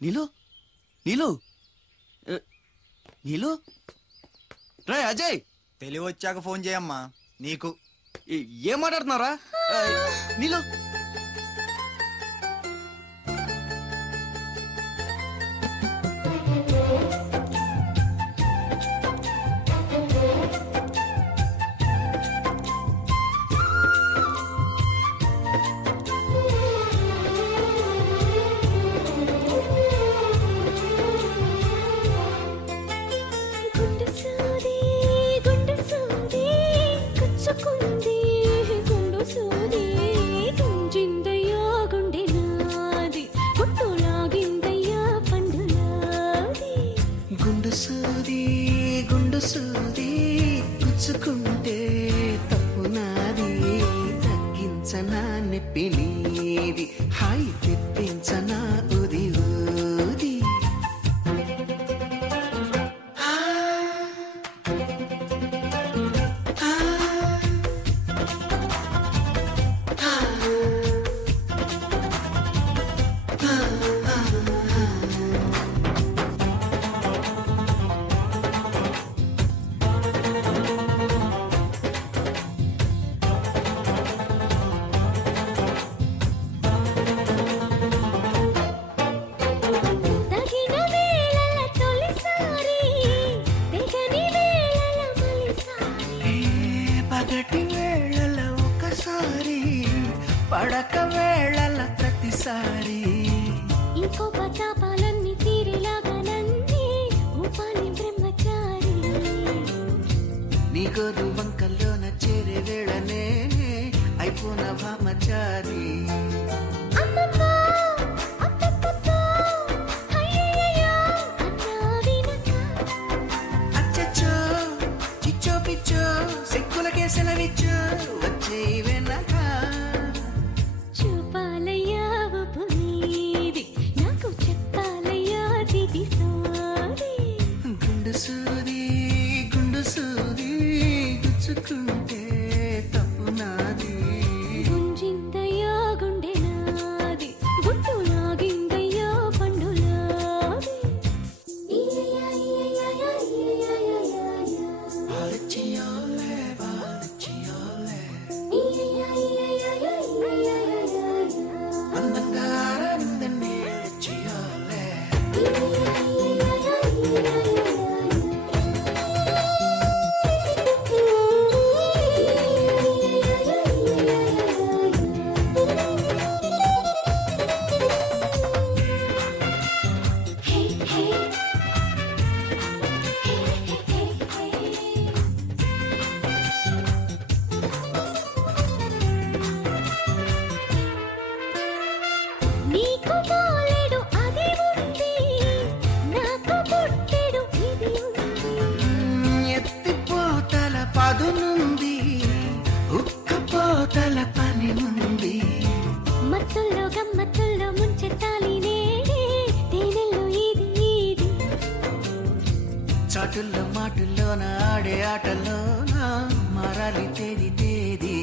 నీలు నీలు నీలు రే అజయ్, తెలివి వచ్చాక ఫోన్ చేయమ్మా. నీకు ఏం మాట్లాడుతున్నారా? నీలు పుచ్చుకుంటే తప్పు నాది, తగ్గించనా నొప్పి నీది, హాయి తెప్పించనా ఉది ఊది. పగటి వేళల ఒకసారి, పడక వేళల ప్రతిసారి, ఇంకో పతాపాలన్నీ తీరేలాగా నన్నే ఊపాలి బ్రహ్మచారి. నీ గోరు వంకల్లోన చేరే వేళ నేనే అయిపోన భామచారి. అచ్చచ్చో చిచ్చో పిచ్చో సిక్కులకే సెలవిచ్చో వచ్చే వెనక చూపాలయ్యా నీది, నాకు చెప్పాలయ్యా దిది సోది. గుండు సూది గుండు సూది గుచ్చుకుంటే తప్పు నాది, గుంజిందయ్యా గుండె నాది, గుట్టు లాగిందయ్యా పండులాది. బాలచియోలే బాలచియోలే అందంగా అరవిందనే చియోలే. నీకు బాలేడు అది ఉంది, నాకు పుట్టెడు ఇది ఉంది. ఎత్తిపోతల పదునుంది, ఉక్కపోతల పని ఉంది, మత్తుల్లో గమ్మత్తుల్లో ముంచెత్తాలి నేడే, తేనెల్లో ఇది ఇది. చాటుల్లో మాటుల్లోన ఆడే ఆటల్లోన మారాలి తేది తేది.